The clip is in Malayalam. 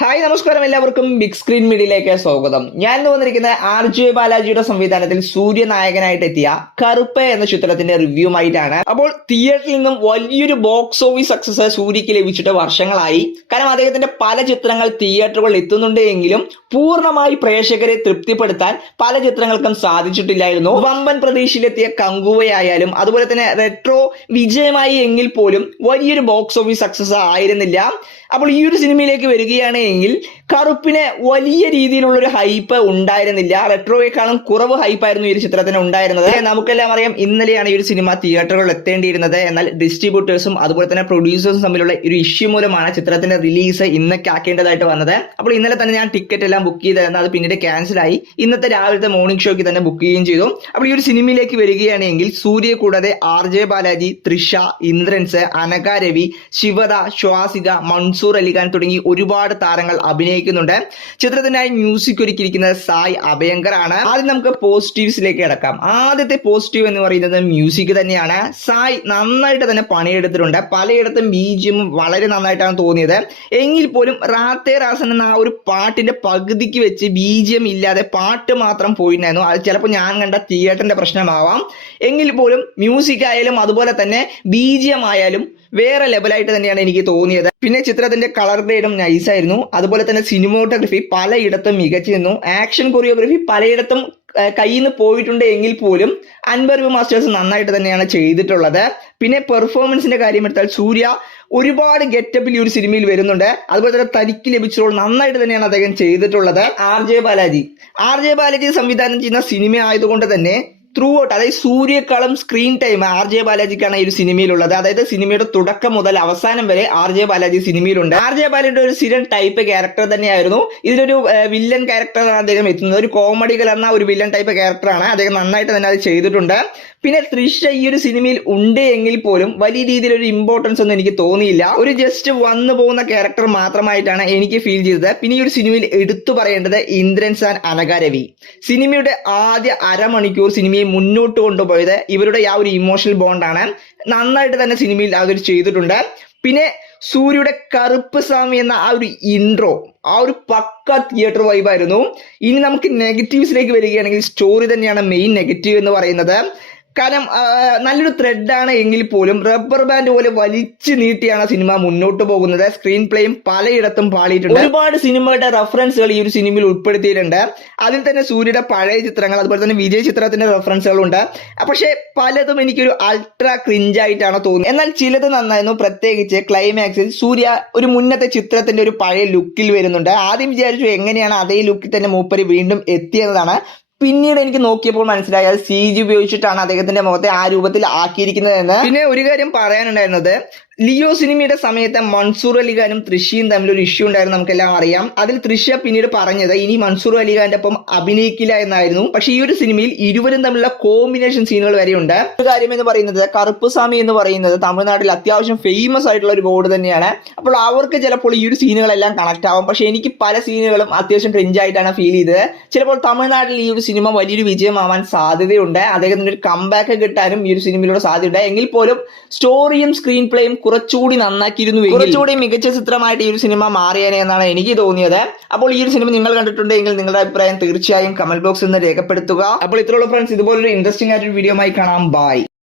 ഹായ് നമസ്കാരം, എല്ലാവർക്കും ബിഗ് സ്ക്രീൻ മീഡിയയിലേക്ക് സ്വാഗതം. ഞാൻ ഇന്ന് വന്നിരിക്കുന്ന RJ ബാലാജിയുടെ സംവിധാനത്തിൽ സൂര്യനായകനായിട്ട് എത്തിയ കറുപ്പ് എന്ന ചിത്രത്തിന്റെ റിവ്യൂമായിട്ടാണ്. അപ്പോൾ തിയേറ്ററിൽ നിന്നും വലിയൊരു ബോക്സ് ഓഫീസ് സക്സസ് സൂര്യക്ക് ലഭിച്ചിട്ട് വർഷങ്ങളായി. കാരണം അദ്ദേഹത്തിന്റെ പല ചിത്രങ്ങൾ തിയേറ്ററുകളിൽ എത്തുന്നുണ്ട് എങ്കിലും പൂർണ്ണമായി പ്രേക്ഷകരെ തൃപ്തിപ്പെടുത്താൻ പല ചിത്രങ്ങൾക്കും സാധിച്ചിട്ടില്ലായിരുന്നു. വമ്പൻ പ്രതീക്ഷയിലെത്തിയ കങ്കുവയായാലും അതുപോലെ തന്നെ റെട്രോ വിജയമായി എങ്കിൽ പോലും വലിയൊരു ബോക്സ് ഓഫീസ് സക്സസ് ആയിരുന്നില്ല. അപ്പോൾ ഈ ഒരു സിനിമയിലേക്ക് വരികയാണ് എങ്കിൽ കറുപ്പിന് വലിയ രീതിയിലുള്ള ഒരു ഹൈപ്പ് ഉണ്ടായിരുന്നില്ല. റെട്രോയെക്കാളും കുറവ് ഹൈപ്പായിരുന്നു ഈ ഒരു ചിത്രത്തിന് ഉണ്ടായിരുന്നത്. നമുക്കെല്ലാം അറിയാം, ഇന്നലെയാണ് ഈ ഒരു സിനിമ തിയേറ്ററുകളിൽ എത്തേണ്ടിയിരുന്നത്. എന്നാൽ ഡിസ്ട്രിബ്യൂട്ടേഴ്സും അതുപോലെ തന്നെ പ്രൊഡ്യൂസേഴ്സും തമ്മിലുള്ള ഒരു ഇഷ്യൂ മൂലമാണ് ചിത്രത്തിന്റെ റിലീസ് ഇന്നൊക്കെ ആക്കേണ്ടതായിട്ട് വന്നത്. അപ്പോൾ ഇന്നലെ തന്നെ ഞാൻ ടിക്കറ്റ് എല്ലാം ബുക്ക് ചെയ്തിരുന്നു. അത് പിന്നീട് ക്യാൻസലായി. ഇന്നത്തെ രാവിലത്തെ മോർണിംഗ് ഷോയ്ക്ക് തന്നെ ബുക്ക് ചെയ്യുകയും ചെയ്തു. അപ്പോൾ ഈ ഒരു സിനിമയിലേക്ക് വരികയാണെങ്കിൽ സൂര്യയെ കൂടാതെ RJ ബാലാജി, തൃഷ, ഇന്ദ്രൻസ്, അനഘ രവി, ശിവദ, ശ്വാസിക, മൻസൂർ അലിഖാൻ തുടങ്ങി ഒരുപാട് താരങ്ങൾ അഭിനയിക്കുന്നുണ്ട്. ചിത്രത്തിനായി മ്യൂസിക് ഒരുക്കിയിരിക്കുന്നത് സായ് അഭയങ്കർ ആണ്. ആദ്യം നമുക്ക് പോസിറ്റീവ്സിലേക്ക് കിടക്കാം. ആദ്യത്തെ പോസിറ്റീവ് എന്ന് പറയുന്നത് മ്യൂസിക് തന്നെയാണ്. സായ് നന്നായിട്ട് തന്നെ പണിയെടുത്തിട്ടുണ്ട്. പലയിടത്തും BGM വളരെ നന്നായിട്ടാണ് തോന്നിയത്. എങ്കിൽ പോലും റാത്തേ റാസൻ എന്ന ആ ഒരു പാട്ടിന്റെ പകുതിക്ക് വെച്ച് BGM ഇല്ലാതെ പാട്ട് മാത്രം പോയിട്ടുണ്ടായിരുന്നു. അത് ചിലപ്പോൾ ഞാൻ കണ്ട തിയേറ്ററിന്റെ പ്രശ്നമാവാം. എങ്കിൽ പോലും മ്യൂസിക് ആയാലും അതുപോലെ തന്നെ BGM ആയാലും വേറെ ലെവലായിട്ട് തന്നെയാണ് എനിക്ക് തോന്നിയത്. പിന്നെ ചിത്രത്തിന്റെ കളർ ഗ്രേഡും നൈസായിരുന്നു. അതുപോലെ തന്നെ സിനിമോട്ടോഗ്രഫി പലയിടത്തും മികച്ചു നിന്നു. ആക്ഷൻ കൊറിയോഗ്രഫി പലയിടത്തും കയ്യിൽ നിന്ന് പോയിട്ടുണ്ട് എങ്കിൽ പോലും അൻവർ മാസ്റ്റേഴ്സ് നന്നായിട്ട് തന്നെയാണ് ചെയ്തിട്ടുള്ളത്. പിന്നെ പെർഫോമൻസിന്റെ കാര്യം എടുത്താൽ സൂര്യ ഒരുപാട് ഗെറ്റപ്പിൽ ഈ ഒരു സിനിമയിൽ വരുന്നുണ്ട്. അതുപോലെ തന്നെ തനിക്ക് ലഭിച്ച റോൾ നന്നായിട്ട് തന്നെയാണ് അദ്ദേഹം ചെയ്തിട്ടുള്ളത്. RJ ബാലാജി സംവിധാനം ചെയ്യുന്ന സിനിമ ആയതുകൊണ്ട് തന്നെ ത്രൂ ഔട്ട്, അതായത് സൂര്യക്കാളും സ്ക്രീൻ ടൈം RJ ബാലാജിക്കാണ് ഈ ഒരു സിനിമയിലുള്ളത്. അതായത് സിനിമയുടെ തുടക്കം മുതൽ അവസാനം വരെ RJ ബാലാജി സിനിമയിലുണ്ട്. RJ ബാലാജിയുടെ ഒരു സ്ഥിരം ടൈപ്പ് ക്യാരക്ടർ തന്നെയായിരുന്നു. ഇതിലൊരു വില്ലൻ ക്യാരക്ടറാണ് അദ്ദേഹം എത്തുന്നത്. ഒരു കോമഡി കലർന്ന ഒരു വില്ലൻ ടൈപ്പ് ക്യാരക്ടറാണ്. അദ്ദേഹം നന്നായിട്ട് തന്നെ അത് ചെയ്തിട്ടുണ്ട്. പിന്നെ തൃഷ ഈ ഒരു സിനിമയിൽ ഉണ്ട് എങ്കിൽ പോലും വലിയ രീതിയിലൊരു ഇമ്പോർട്ടൻസ് ഒന്നും എനിക്ക് തോന്നിയില്ല. ഒരു ജസ്റ്റ് വന്നു പോകുന്ന ക്യാരക്ടർ മാത്രമായിട്ടാണ് എനിക്ക് ഫീൽ ചെയ്തത്. പിന്നെ ഈ ഒരു സിനിമയിൽ എടുത്തു പറയേണ്ടത് ഇന്ദ്രൻസ് ആൻഡ് അനഘ രവി. സിനിമയുടെ ആദ്യ അരമണിക്കൂർ സിനിമയെ മുന്നോട്ട് കൊണ്ടുപോയത് ഇവരുടെ ആ ഒരു ഇമോഷണൽ ബോണ്ടാണ്. നന്നായിട്ട് തന്നെ സിനിമയിൽ അവർ ചെയ്തിട്ടുണ്ട്. പിന്നെ സൂര്യയുടെ കറുപ്പ് സ്വാമി എന്ന ആ ഒരു ഇൻട്രോ, ആ ഒരു പക്ക തിയേറ്റർ വൈബായിരുന്നു. ഇനി നമുക്ക് നെഗറ്റീവ്സിലേക്ക് വരികയാണെങ്കിൽ സ്റ്റോറി തന്നെയാണ് മെയിൻ നെഗറ്റീവ് എന്ന് പറയുന്നത്. കാരണം നല്ലൊരു ത്രെഡാണ് എങ്കിൽ പോലും റബ്ബർ ബാൻഡ് പോലെ വലിച്ചു നീട്ടിയാണ് സിനിമ മുന്നോട്ട് പോകുന്നത്. സ്ക്രീൻ പ്ലേയും പലയിടത്തും പാളിയിട്ടുണ്ട്. ഒരുപാട് സിനിമകളുടെ റെഫറൻസുകൾ ഈ ഒരു സിനിമയിൽ ഉൾപ്പെടുത്തിയിട്ടുണ്ട്. അതിൽ തന്നെ സൂര്യയുടെ പഴയ ചിത്രങ്ങൾ അതുപോലെ തന്നെ വിജയ് ചിത്രത്തിന്റെ റെഫറൻസുകളുണ്ട്. പക്ഷേ പലതും എനിക്കൊരു അൾട്രാ ക്രിഞ്ചായിട്ടാണ് തോന്നുന്നത്. എന്നാൽ ചിലത് നന്നായിരുന്നു. പ്രത്യേകിച്ച് ക്ലൈമാക്സിൽ സൂര്യ ഒരു മുന്നത്തെ ചിത്രത്തിന്റെ ഒരു പഴയ ലുക്കിൽ വരുന്നുണ്ട്. ആദ്യം വിചാരിച്ചു എങ്ങനെയാണ് അതേ ലുക്കിൽ തന്നെ മൂപ്പര് വീണ്ടും എത്തിയതാണ്. പിന്നീട് എനിക്ക് നോക്കിയപ്പോൾ മനസ്സിലായി അത് CG ഉപയോഗിച്ചിട്ടാണ് അദ്ദേഹത്തിന്റെ മുഖത്തെ ആ രൂപത്തിൽ ആക്കിയിരിക്കുന്നത് എന്ന്. പിന്നെ ഒരു കാര്യം പറയാനുണ്ടായിരുന്നത്, ലിയോ സിനിമയുടെ സമയത്ത് മൻസൂർ അലിഖാനും തൃശയും തമ്മിൽ ഒരു ഇഷ്യൂ ഉണ്ടായിരുന്നു, നമുക്കെല്ലാം അറിയാം. അതിൽ തൃശ പിന്നീട് പറഞ്ഞത് ഇനി മൻസൂർ അലിഖാന്റെ ഒപ്പം അഭിനയിക്കില്ല എന്നായിരുന്നു. പക്ഷെ ഈ ഒരു സിനിമയിൽ ഇരുവരും തമ്മിലുള്ള കോമ്പിനേഷൻ സീനുകൾ വരെയുണ്ട്. ഒരു കാര്യം എന്ന് പറയുന്നത്, കറുപ്പ് സ്വാമി എന്ന് പറയുന്നത് തമിഴ്നാട്ടിൽ അത്യാവശ്യം ഫേമസ് ആയിട്ടുള്ള ഒരു ബോർഡ് തന്നെയാണ്. അപ്പോൾ അവർക്ക് ചിലപ്പോൾ ഈ ഒരു സീനുകളെല്ലാം കണക്ട് ആവും. പക്ഷെ എനിക്ക് പല സീനുകളും അത്യാവശ്യം ക്രിഞ്ചായിട്ടാണ് ഫീൽ ചെയ്തത്. ചിലപ്പോൾ തമിഴ്നാട്ടിൽ ഈ ഒരു സിനിമ വലിയൊരു വിജയമാവാൻ സാധ്യതയുണ്ട്. അദ്ദേഹത്തിന് ഒരു കംബാക്ക് കിട്ടാനും ഈ ഒരു സിനിമയിലൂടെ സാധ്യതയുണ്ട്. എങ്കിൽ പോലും സ്റ്റോറിയും സ്ക്രീൻ പ്ലേയും കുറച്ചുകൂടി നന്നാക്കിയിരുന്നു, കുറച്ചുകൂടി മികച്ച ചിത്രമായിട്ട് ഈ ഒരു സിനിമ മാറിയേനെ എന്നാണ് എനിക്ക് തോന്നിയത്. അപ്പോൾ ഈ ഒരു സിനിമ നിങ്ങൾ കണ്ടിട്ടുണ്ടെങ്കിൽ നിങ്ങളുടെ അഭിപ്രായം തീർച്ചയായും കമന്റ് ബോക്സിൽ നിന്ന് രേഖപ്പെടുത്തുക. അപ്പോൾ ഇത്രയുള്ള ഫ്രണ്ട്സ്, ഇതുപോലൊരു ഇൻട്രസ്റ്റിംഗ് ആയിട്ടൊരു വീഡിയോ ആയി കാണാം. ബൈ.